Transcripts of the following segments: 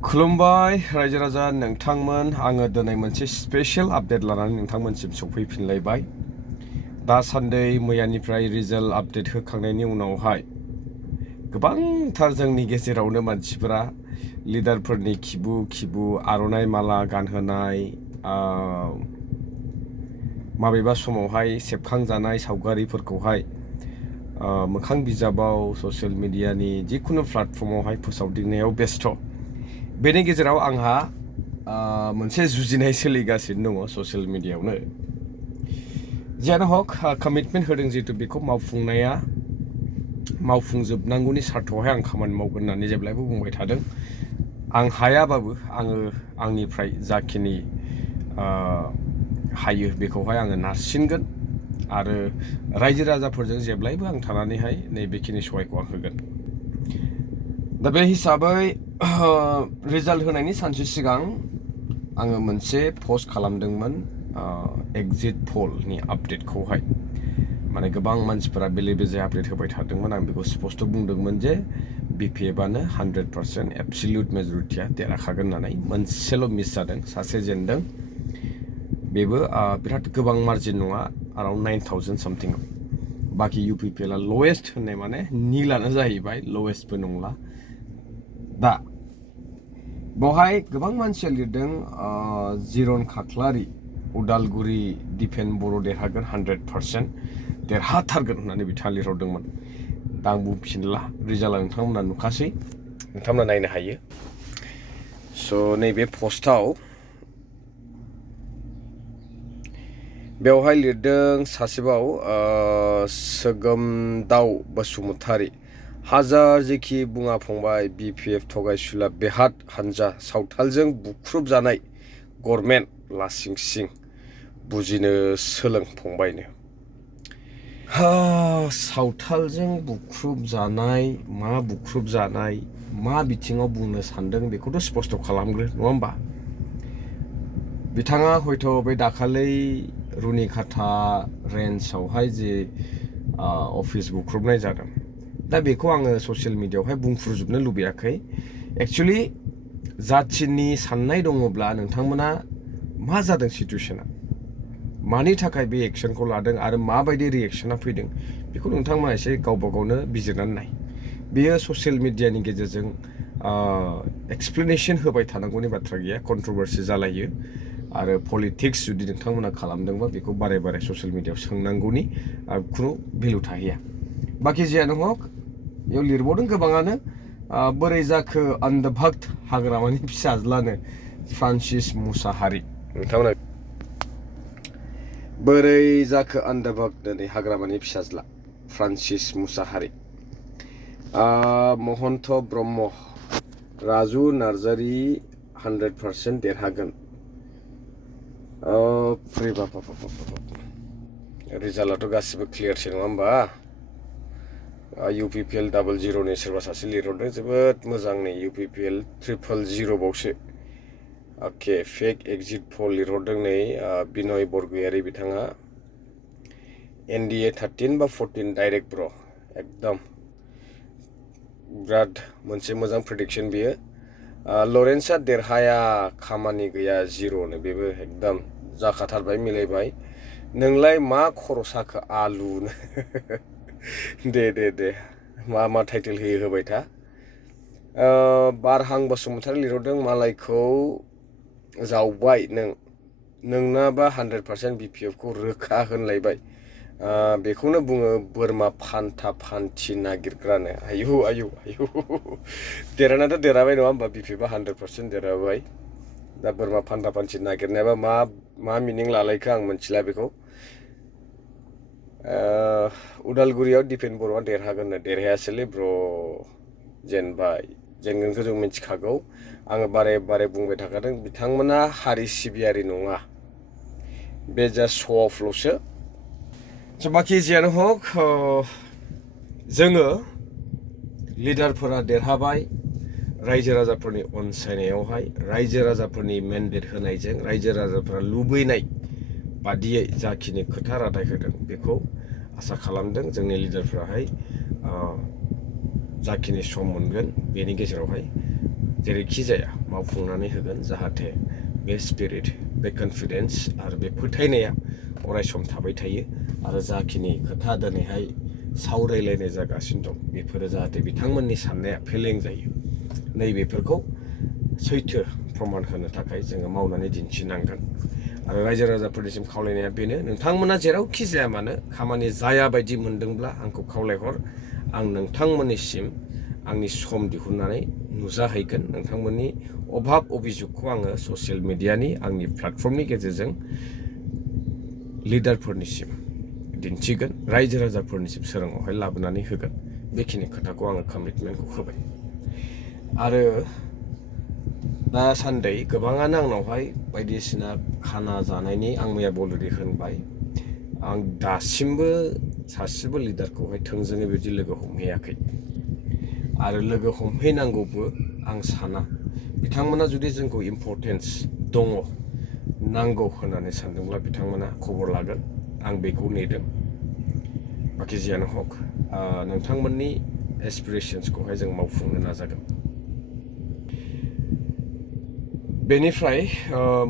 खुलुमबाय रायजो राजा नोंथांमोन आङो दिनै मोनसे स्पेशल आपडेट लानानै नोंथांमोनसिम सफैफिनलायबाय। दासान्दि मैयानिफ्राय रिजाल्ट आपडेट होखांनायनि उनावहाय गोबांथार जोंनि गेजेरावनो मानसिफोरा लिडारफोरनि खिबु आर'नाइ माला गानहोनाय, माबेबा समावहाय सेबखांजानाय सावगारिफोरखौहाय मोखां बिजाबाव ससियेल मिडियानि जिखुनु प्लेटफर्मावहाय फोसावदिंनायाव बेस्थ'। बेनि गेजेराव आंहा मोनसे जुजिनाय सोलिगासिनो दङ ससियेल मिडियायावनो। जियानो हक कमिटमेन्ट होदों जिहेतु बेखौ मावफुंजोबनांगौनि सार्थावहाय आं खामानि मावगोन होननानै जेब्लायबो बुंबाय थादों। आं हायाबाबो आङो आंनिफ्राय जाखिनि हायो बेखौहाय आङो नारसिनगोन आरो रायजो राजाफोरजों जेब्लायबो आं थानानैहाय नैबेखिनि सहायखौ आं होगोन। दा बे हिसाबै रिजाल्ट होनायनि सानसे सिगां आङो मोनसे पस्ट खालामदोंमोन एग्जिट पलनि आपडेटखौहाय। माने गोबां मानसिफोरा बेले बेजे आपडेट होबाय थादोंमोन। आं बेखौ स्पष्ट बुंदोंमोन जे BPFआनो 100% एबसलिउट मेजरिटिया देरहाखागोन होननानै। मोनसेल' मिस जादों, सासे जेनदों, बेबो बिराद गोबां मार्जिन नङा, अराउन्ड 9,000 सामथिं। बाखि UPPLआ लवेस्ट होननाय माने निलानो जाहैबाय, लवेस्टबो नंला। दा बेवहाय गोबां मानसिया लिरदों जिरन खाख्लारि उदालगुरि दिफेन बर' देरहागोन 100% देरहाथारगोन होननानै बिथाङा लिरहरदोंमोन। दा आं बुंफिनला, रिजाल्टआ नोंथांमोना नुखासै, नोंथांमोना नायनो हायो। स' नैबे पस्टआव बेवहाय लिरदों सासेबाव सोगोमदाव बसुमतारी, हाजार जेखि बुङा फंबाय BPF थगायसुला बेहाद हानजा सावथालजों बुख्रुबजानाय गभर्नमेन्ट लासिंसिं बुजिनो सोलों फंबायनो। सावथालजों बुख्रुबजानाय, मा बिथिङाव बुंनो सानदों बेखौथ' स्पष्ट खालामग्रो, नङा होमबा? बिथाङा हयथ' बे दाखालै रुनिकाटा रेन्जआवहाय जे अफिस बुख्रुबनाय जादों, दा बेखौ आङो ससियेल मिडियायावहाय बुंफ्रुजोबनो लुबैयाखै। एक्सुवेलि जाथिनि साननाय दङब्ला नोंथांमोना मा जादों सिटुएसना, मानि थाखाय बे एक्सनखौ लादों आरो माबायदि रिएक्सना फैदों बेखौ नोंथांमोना एसे गावबा गावनो बिजिरनानै नाय। बेयो ससियेल मिडियानि गेजेरजों एक्सप्लेनेसन होबाय थानांगौनि बाथ्रा गैया, कन्ट्रभारसि जालायो। आरो पलिटिक्स जुदि नोंथांमोना खालामदोंबा बेखौ बारे ससियेल मिडियायाव सोंनांगौनि खुनु भेलु थाहैया। बाखि जियानो हक, बेयाव लिरबावदों गोबाङानो, बोरै जाखो अन्धभक्त हाग्रामानि फिसाज्लानो फ्रान्सिस मुसाहारि। नोंथांमोना बोरै जाखो अन्धभक्त हाग्रामानि फिसाज्ला फ्रान्सिस मुसाहारि। महन्त ब्रह्म, राजु नार्जारि 100% देरहागोन। रिजाल्टआथ' गासिबो क्लियारसै नङा होमबा? UPPL 00नि सोरबा सासे लिरहरदों, जोबोद मोजां नै UPPL 000 बावसो। अके, फेक एग्जिट पल लिरहरदों नै बिनय बरगयारि बिथाङा। NDA 13 बा 14 डाइरेक्ट ब्र', एकदम बिराद मोनसे मोजां प्रेडिक्सन बियो। लरेन्सआ देरहाया, खामानि गैया 0नो, बेबो एकदम जाखाथारबाय, मिलायबाय। नोंलाय मा खर' साखो आलुनो। दे मा टाइटेल होबाय था। बारहां बसुमतारी लिरहरदों, मालायखौ जावबाय नोंनाबा 100% BPFखौ रोखा होनलायबाय। बेखौनो बुङो बोरमा फान्था फान्थि नागिरग्रानो। आयु देरहानायाथ' देरहाबाय नङा होमबा? BPFआ 100% देरहाबाय। दा बोरमा फान्था फान्थि नागिरनायाबा मा मिनिं लालायखो आं मिथिला बेखौ। उदालगुरियाव दिफेन बर'आ देरहागोननो, देरहायासैलै ब्र', जेनबाय। जेनगोनखौ जों मिथिखागौ। आङो बारे बुंबाय थाखादों, बिथांमोना हारि सिबियारि नङा, बे जास्ट श' अफल'सो। बाखि जियानो हक, जोङो लिडारफोरा देरहाबाय। रायजो राजाफोरनि अनसायनायावहाय, रायजो राजाफोरनि मेन्डेट होनायजों, रायजो राजाफोरा लुबैनाय बादियै जाखिनि खोथा रादाय होदों बेखौ आसा खालामदों जोंनि लिडारफोराहाय जाखिनि सम मोनगोन बेनि गेजेरावहाय जेरैखि जाया मावफुंनानै होगोन जाहाथे बे स्पिरिट बे कनफिडेन्स आरो बे फोथायनाया अरायसम थाबाय थायो आरो जाखिनि खोथा दिनैहाय सावरायलायनाय जागासिनो दं बेफोरो जाहाथे बिथांमोननि साननाया फेलें जायो नैबेफोरखौ सैथो प्रमान होनो थाखाय जोङो मावनानै दिन्थिनांगोन आरो रायजो राजाफोरनिसिम खावलायनाया बेनो नोंथांमोना जेरावखि जाया मानो खामानि जाया बायदि मोनदोंब्ला आंखौ खावलायहर आं नोंथांमोननिसिम आंनि सम दिहुननानै नुजाहैगोन नोंथांमोननि अभाब अभिजुगखौ आङो ससियेल मिडियानि आंनि प्लेटफर्मनि गेजेरजों लिडारफोरनिसिम दिन्थिगोन रायजो राजाफोरनिसिम सोराङावहाय लाबोनानै होगोन बेखिनि खोथाखौ आङो कमिटमेन्टखौ होबाय आरो दासान्दि गोबाङानो आंनावहाय बायदिसिना खाना जानायनि आं मैया अलरेडि होनबाय आं दासिमबो सासेबो लिडारखौहाय थोंजोङै बिदि लोगो हमहैयाखै आरो लोगो हमहैनांगौबो आं साना बिथांमोना जुदि जोंखौ इम्परटेन्स दङ नांगौ होननानै सानदोंब्ला बिथांमोना खबर लागोन आं बेखौ नेदों बाखि जियानो हक नोंथांमोननि एसपिरेसन्सखौहाय जों मावफुंनो नाजागोन बेनिफ्राय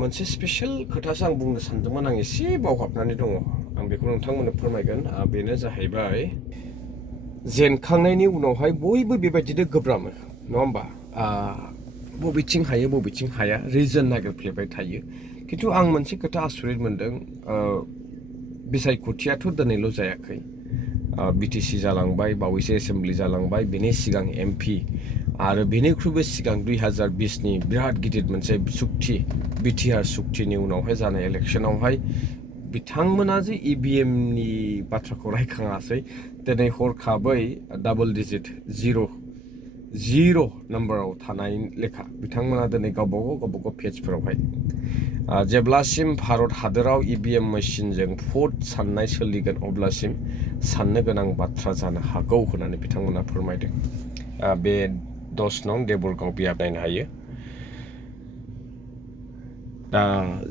मोनसे स्पेसियेल खोथासो आं बुंनो सानदोंमोन आं एसे बावहाबनानै दङ आं बेखौ नोंथांमोननो फोरमायगोन बेनो जाहैबाय जेनखांनायनि उनावहाय बयबो बेबायदिनो गोब्रामो नङा होमबा बबेथिं हायो बबेथिं हाया रिजन नागिरफ्लेबाय थायो खिन्थु आं मोनसे खोथा आसरित मोनदों बिसायख'थियाथ' दिनैल' जायाखै बिटिसि जालांबाय बावैसो एसेम्बलि जालांबाय बेनि सिगां एमपि आरो बेनिख्रुइबो सिगां 2020नि बिराद गिदिर मोनसे सुक्ति बिटिआर सुक्तिनि उनावहाय जानाय इलेक्सनावहाय बिथांमोना जे इभिएमनि बाथ्राखौ रायखाङासै दिनै हरखाबै डाबल डिजिट जिर' नाम्बाराव थानाय लेखा बिथांमोना दिनै गावबागाव पेजफोरावहाय जेब्लासिम भारत हादराव इभिएम मेसिनजों भट साननाय सोलिगोन अब्लासिम साननो गोनां बाथ्रा जानो हागौ होननानै बिथांमोना फोरमायदों बे 10 नं देबरगाव बियाब नायनो हायो दा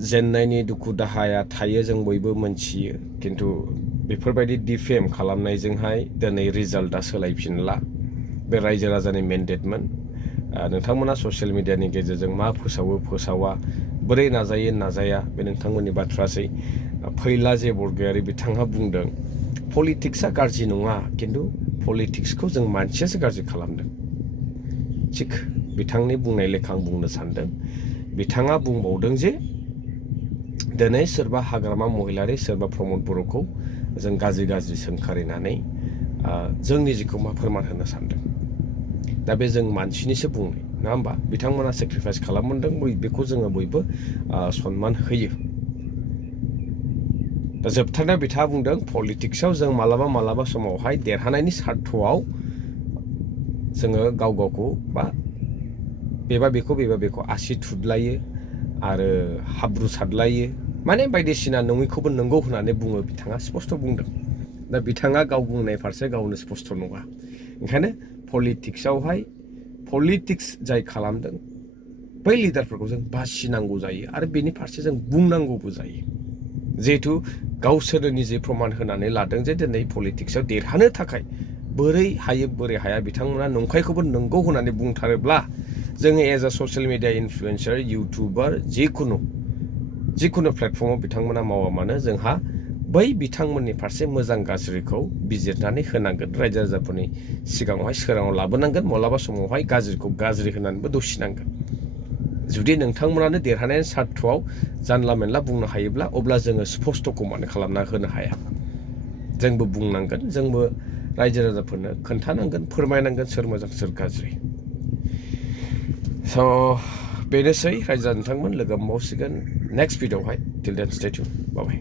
जेननायनि दुखु दाहाया थायो जों बयबो मोनथियो खिन्थु बेफोरबायदि डिफेम खालामनायजोंहाय दिनै रिजाल्टआ सोलायफिनला बे रायजो राजानि मेन्डेटमोन नोंथांमोना ससियेल मिडियानि गेजेरजों मा फोसावा बोरै नाजाया बे नोंथांमोननि बाथ्रासै फैला जे बरगयारी बिथाङा बुंदों पलिटिक्सआ गाज्रि नङा खिन्थु पलिटिक्सखौ जों मानसियासो गाज्रि खालामदों थिग बिथांनि बुंनाय लेखा आं बुंनो सानदों बिथाङा बुंबावदों जे दिनै सोरबा हाग्रामा महिलारि सोरबा प्रमद बर'खौ जों गाज्रि सोंखारिनानै जोंनि जिखौ मा फोरमान होनो सानदों दा बे जों मानसिनिसो बुंनाय नङा होमबा बिथांमोना सेक्रिफाइस खालामदों बेखौ जोङो बयबो सनमान होयो दा जोबथारनायाव बिथाङा बुंदों पलिटिक्सआव जों मालाबा समावहाय देरहानायनि सार्थआव जोङो गावखौ बा बेबा बेखौ आसि थुदलायो आरो हाब्रु सारलायो माने बायदिसिना नङैखौबो नंगौ होननानै बुङो बिथाङा स्पष्ट बुंदों दा बिथाङा गाव बुंनाय फारसे गावनो स्पष्ट नङा ओंखायनो पलिटिक्सआवहाय पलिटिक्स जाय खालामदों बै लिडारफोरखौ जों बासिनांगौ जायो आरो बेनि फारसे जों बुंनांगौबो जायो जिहेथु गावसोरनो निजे प्रमान होनानै लादों जे दिनै पलिटिक्सआव देरहानो थाखाय बोरै हायो बोरै हाया बिथांमोना नंखायखौबो नंगौ होननानै बुंथारोब्ला जोङो एज आ ससियेल मिडिया इनफ्लुएन्सार इउटुबार जिखुनु प्लेटफर्माव बिथांमोना मावा मानो जोंहा बै बिथांमोननि फारसे मोजां गाज्रिखौ बिजिरनानै होनांगोन रायजो राजाफोरनि सिगाङावहाय सोराङाव लाबोनांगोन माब्लाबा समावहाय गाज्रिखौ गाज्रि होनानैबो दसिनांगोन जुदि नोंथांमोनानो देरहानायनि सार्थआव जानला मेनला बुंनो हायोब्ला अब्ला जोङो स्पष्टखौ मानो खालामना होनो हाया जोंबो बुंनांगोन जोंबो रायजो राजाफोरनो खोन्थानांगोन फोरमायनांगोन सोर मोजां सोर गाज्रि स' बेनोसै रायजो नोंथांमोन लोगो मोनबावसिगोन नेक्स्ट भिडिअ'आवहाय टिल देन स्टे टिउन बाय